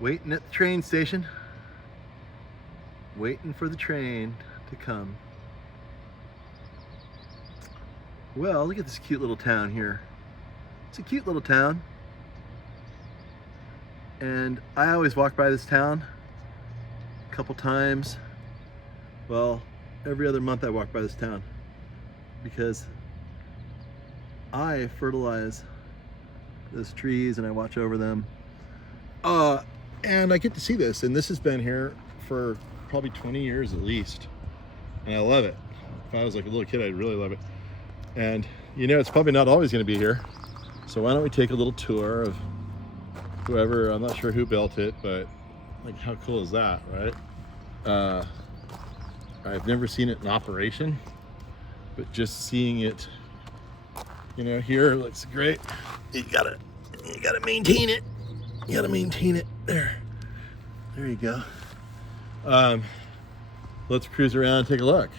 Waiting at the train station. Waiting for the train to come. Well, look at this cute little town here. It's a cute little town. And I always walk by this town a couple times. Well, every other month I walk by this town because I fertilize those trees and I watch over them. And I get to see this, and this has been here for probably 20 years at least. And I love it. If I was like a little kid, I'd really love it. And you know, it's probably not always gonna be here. So why don't we take a little tour of whoever, I'm not sure who built it, but like how cool is that, right? I've never seen it in operation, but just seeing it, you know, here looks great. You gotta maintain it. You gotta maintain it. There you go. Let's cruise around and take a look.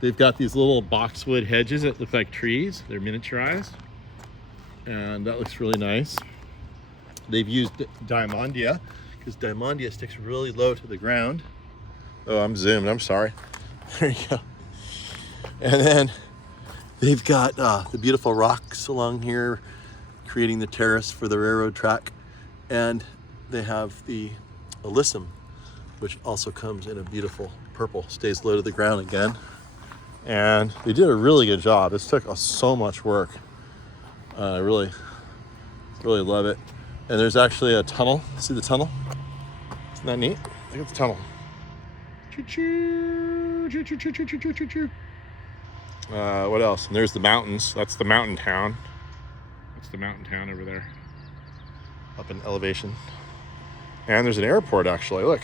They've got these little boxwood hedges that look like trees. They're miniaturized, and that looks really nice. They've used diamondia because diamondia sticks really low to the ground. Oh, I'm zoomed, I'm sorry. There you go. And then they've got the beautiful rocks along here, creating the terrace for the railroad track. And they have the alyssum, which also comes in a beautiful purple, stays low to the ground again. And they did a really good job. This took so much work. I really love it. And there's actually a tunnel. See the tunnel? Isn't that neat? Look at the tunnel. Choo-choo, choo-choo, choo-choo, choo-choo, choo. What else? And there's the mountains. That's the mountain town. That's the mountain town over there, up in elevation. And there's an airport, actually. Look.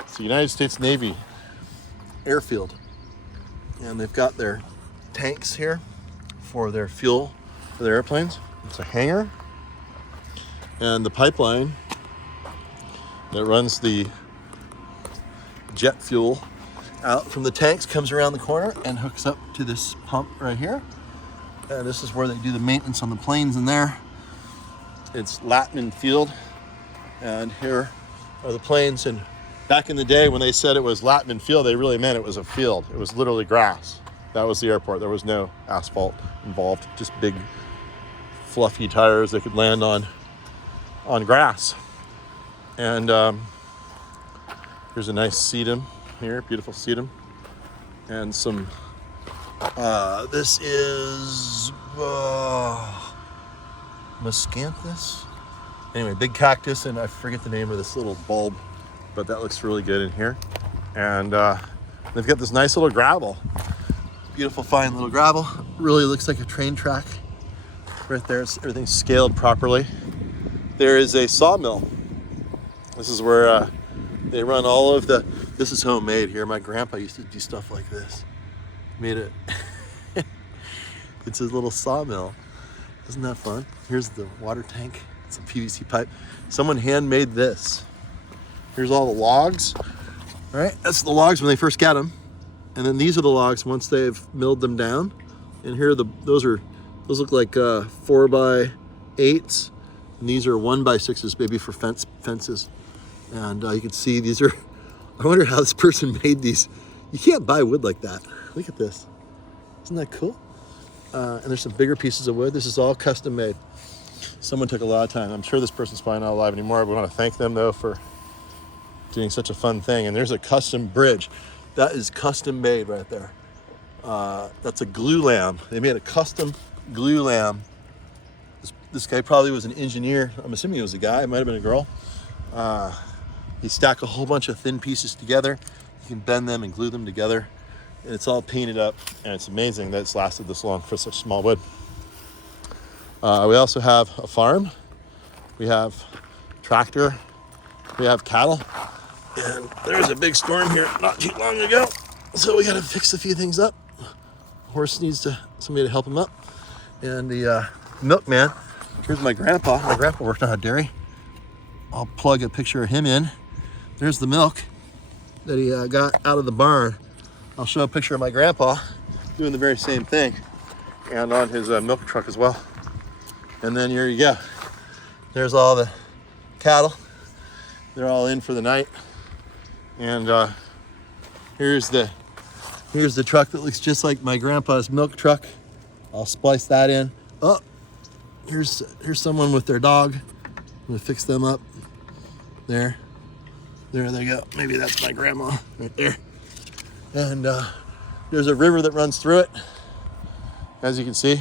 It's the United States Navy airfield. And they've got their tanks here for their fuel for their airplanes. It's a hangar. And the pipeline that runs the jet fuel out from the tanks comes around the corner and hooks up to this pump right here. And this is where they do the maintenance on the planes in there. It's Latman Field. And here are the planes. And back in the day when they said it was Latman Field, they really meant it was a field. It was literally grass. That was the airport. There was no asphalt involved, just big fluffy tires that could land on grass. And here's a nice sedum here, beautiful sedum. And some, this is Miscanthus. Anyway, big cactus, and I forget the name of this little bulb, but that looks really good in here. And they've got this nice little gravel. Beautiful, fine little gravel. Really looks like a train track right there. Everything's scaled properly. There is a sawmill. This is where they run all of the, this is homemade here. My grandpa used to do stuff like this. Made it, it's a little sawmill. Isn't that fun? Here's the water tank. It's a PVC pipe. Someone handmade this. Here's all the logs. All right, that's the logs when they first got them. And then these are the logs once they've milled them down. And here are those look like 4x8s. And these are 1x6s, maybe for fences. And you can see these are, I wonder how this person made these. You can't buy wood like that. Look at this. Isn't that cool? And there's some bigger pieces of wood. This is all custom made. Someone took a lot of time. I'm sure this person's probably not alive anymore. We want to thank them though for doing such a fun thing. And there's a custom bridge. That is custom made right there. That's a glue lamb. They made a custom glue lamb. This guy probably was an engineer. I'm assuming he was a guy. It might have been a girl. He stacked a whole bunch of thin pieces together. You can bend them and glue them together. And it's all painted up. And it's amazing that it's lasted this long for such small wood. We also have a farm. We have tractor. We have cattle. And there was a big storm here not too long ago. So we got to fix a few things up. Horse needs somebody to help him up. And the milkman, here's my grandpa. My grandpa worked on a dairy. I'll plug a picture of him in. There's the milk that he got out of the barn. I'll show a picture of my grandpa doing the very same thing. And on his milk truck as well. And then here you go. There's all the cattle. They're all in for the night. And here's the truck that looks just like my grandpa's milk truck. I'll splice that in. Oh, here's someone with their dog. I'm gonna fix them up. There they go. Maybe that's my grandma right there. And there's a river that runs through it. As you can see,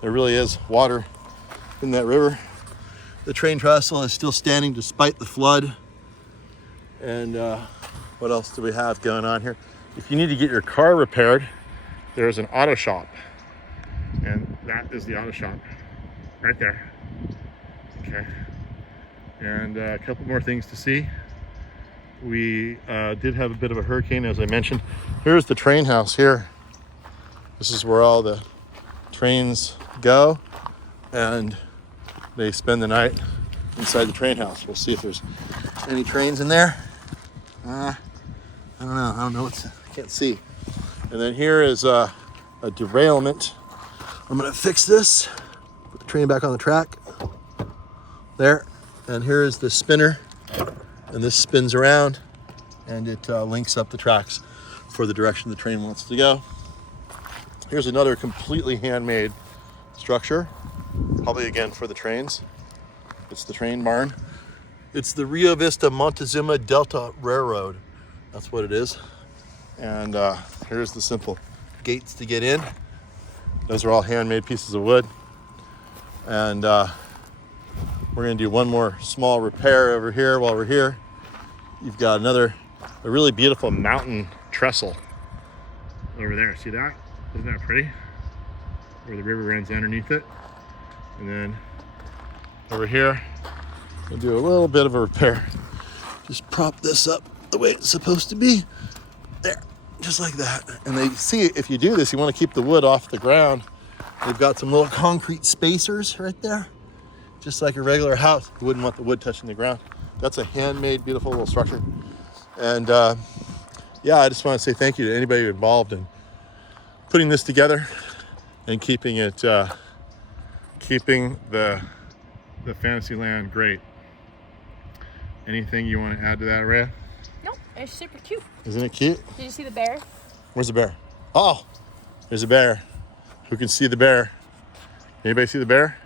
there really is water in that river. The train trestle is still standing despite the flood. And what else do we have going on here? If you need to get your car repaired, there's an auto shop. And that is the auto shop right there. Okay. And a couple more things to see. We did have a bit of a hurricane, as I mentioned. Here's the train house here. This is where all the trains go, and they spend the night inside the train house. We'll see if there's any trains in there. I don't know. I can't see. And then here is a derailment. I'm gonna fix this. Put the train back on the track. There. And here is the spinner. And this spins around, and it links up the tracks for the direction the train wants to go. Here's another completely handmade structure, probably again for the trains. It's the train barn. It's the Rio Vista Montezuma Delta Railroad. That's what it is. And here's the simple gates to get in. Those are all handmade pieces of wood. And we're gonna do one more small repair over here while we're here. You've got a really beautiful mountain trestle over there. See that? Isn't that pretty? Where the river runs underneath it. And then over here, we'll do a little bit of a repair. Just prop this up the way it's supposed to be. There, just like that. And they see, if you do this, you want to keep the wood off the ground. They've got some little concrete spacers right there. Just like a regular house. You wouldn't want the wood touching the ground. That's a handmade, beautiful little structure. And yeah, I just want to say thank you to anybody involved in putting this together and keeping it, keeping the Fantasyland great. Anything you want to add to that, Rhea? Nope, it's super cute. Isn't it cute? Did you see the bear? Where's the bear? Oh, there's a bear. Who can see the bear? Anybody see the bear?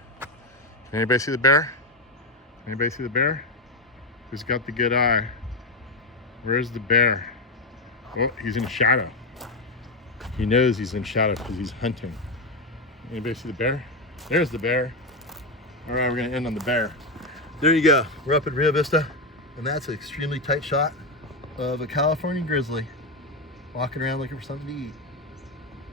Anybody see the bear? Anybody see the bear? Who's got the good eye? Where's the bear? Oh, he's in shadow. He knows he's in shadow because he's hunting. Anybody see the bear? There's the bear. All right, we're gonna end on the bear. There you go. We're up at Rio Vista, and that's an extremely tight shot of a California grizzly walking around looking for something to eat.